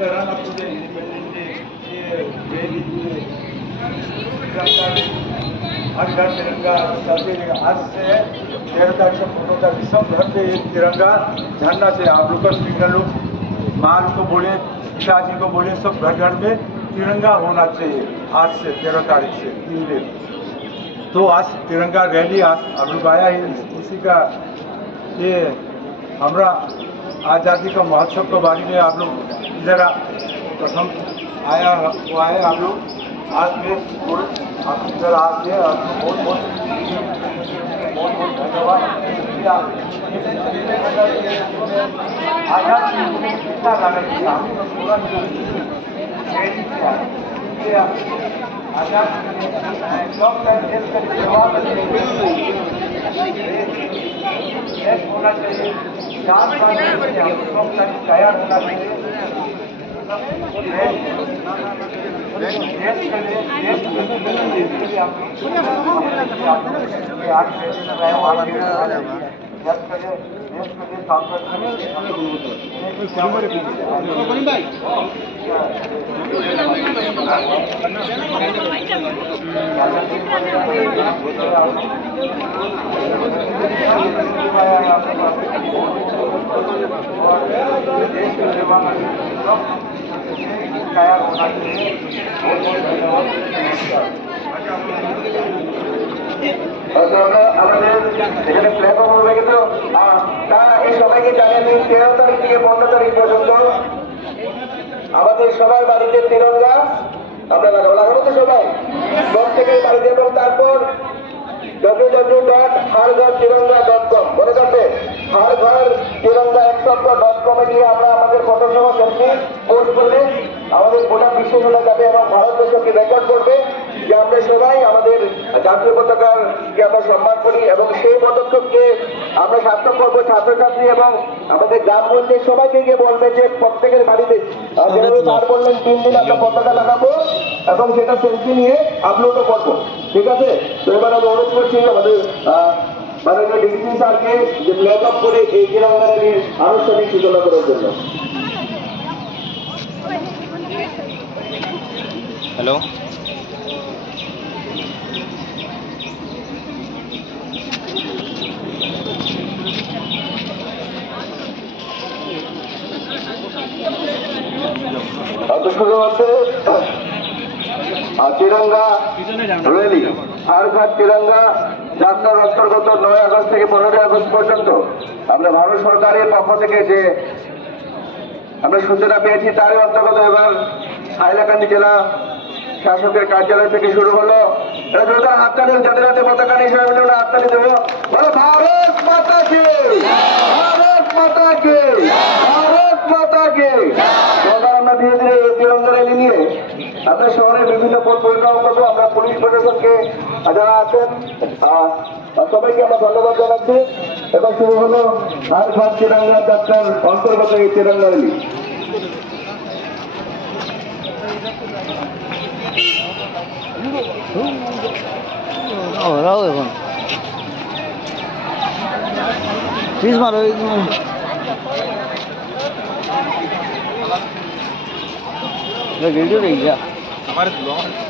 तरह ना पूरे इंडिपेंडेंस डे हर घर तिरंगा चलते आज से 13 तारीख से 15 तारीख सब घर पे एक तिरंगा झंडा से आप लोग का स्पीकर लोग माँ को बोले, पिताजी को बोले, सब घर घर में तिरंगा होना चाहिए। आज से 13 तारीख से 3 दिन तो आज तिरंगा रैली आज आप लोग आया ही उसी का ये हमारा आज़ादी का महोत्सव के बारे में आप लोग इधर प्रथम आया वो आए आप लोग आज में आप इधर आके बहुत बहुत धन्यवाद। आज़ादी कितना लगा हम तो 16 आज़ाद देश का जवाब देश होना चाहिए, तैयार होना चाहिए तैयार होना चाहिए। আমাদের প্ল্যাটফর্ম হবে কিন্তু তারা এই সবাইকে জানিয়ে দিন 13 তারিখ থেকে 15 তারিখ পর্যন্ত আমাদের সবার বাড়িতে তিরঙ্গা আমরা লাগাবো তো সবাই প্রত্যেকের বাড়িতে এবং তারপর www.harghar-tiranga.com মনে রাখবে harghar-tiranga.com গিয়ে আমরা আমাদের ফটোসহ সেলফি পোস্ট করলে আমাদের গোটা বিশ্ব শোনা যাবে এবং ভারতবর্ষকে রেকর্ড করবে যে আমরা সবাই আমাদের জাতীয় পতাকাকে আমরা সম্মান করি এবং সেই পদক্ষেপকে আমরা সার্থক করবো। ছাত্রছাত্রী এবং আমাদের গ্রামগঞ্জে সবাইকে গিয়ে বলবে যে প্রত্যেকের বাড়িতে যেভাবে তার বললেন 3 দিন আমরা পতাকা লাগাবো এবং সেটা সেলফি নিয়ে আপলোডও করবো। ঠিক আছে, তো এবার আমি অনুরোধ করছি আমাদের মাননীয় ডিসি স্যারকে যে ব্লক আপ করে এই তিরঙ্গা র্যালির আনুষ্ঠানিক সূচনা করার জন্য। হ্যালো, শুরু হচ্ছে তিরঙ্গা র্যালি। हर घर तिरंगा যাত্রার অন্তর্গত 9 আগস্ট থেকে 15 আগস্ট পর্যন্ত আমরা ভারত সরকারের পক্ষ থেকে যে আমরা সূচনা পেয়েছি তারই অন্তর্গত এবার হাইলাকান্দি জেলা শাসকের কার্যালয় থেকে শুরু হলো। এটা হাততালি যাদের হাতে পতাকা নেই সবাই মিলে হাততালি দেবো। বলো ভারত মাতা কি, ভারত মাতা কি, ভারত মাতা কি। এবার আমরা ধীরে ধীরে এই তিরঙ্গা র্যালি নিয়ে আমরা শহরের বিভিন্ন পথ পরিক্রমা করবো। আমরা পুলিশ প্রশাসনকে যারা আছেন সবাইকে আমরা ধন্যবাদ জানাচ্ছি। এবার শুরু হলো हर घर तिरंगा যাত্রার অন্তর্গত এই তিরঙ্গা র্যালি। प्लीज मारो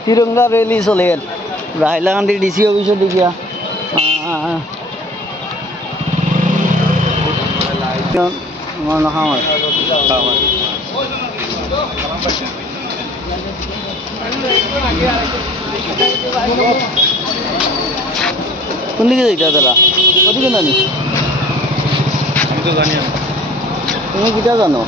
तिरंगा रैली चले हाइलाकांदी डीसी ऑफिस देखिया কোন দিকে যাইতা দাদা ওদিকে জানি আমি তো জানি তুমি কিটা জানো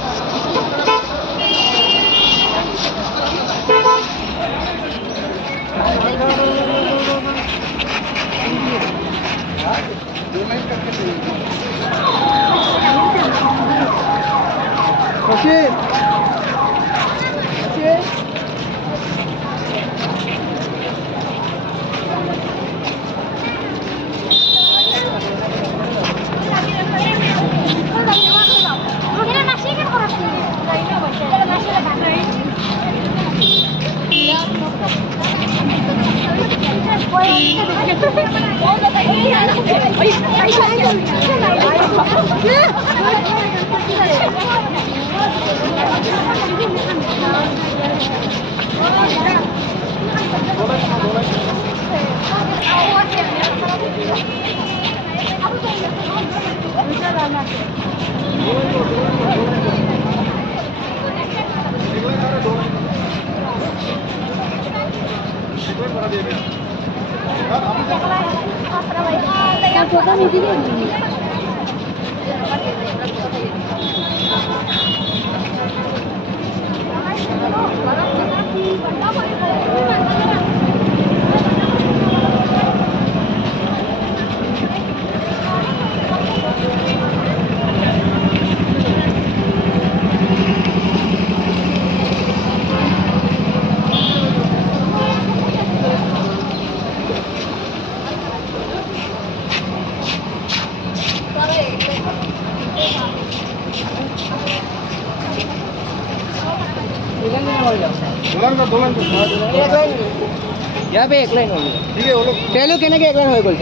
यहाँ पे एक लाइन होगी ठीक है वो लोग पहले कहने के एक लाइन हो गई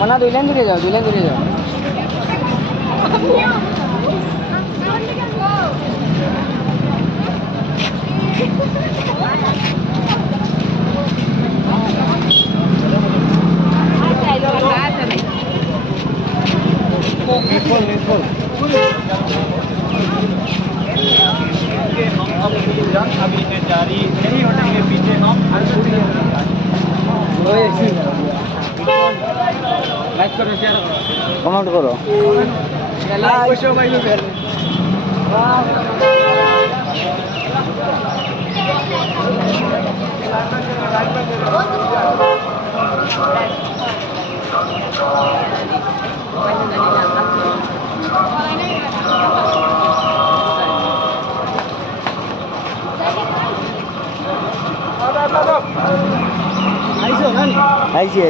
मना 2 लाइन दूर जाओ 2 लाइन दूर जाओ अभी जारी नहीं हटेंगे पीछे हम लाइक करो शेयर करो कमेंट करो आइसी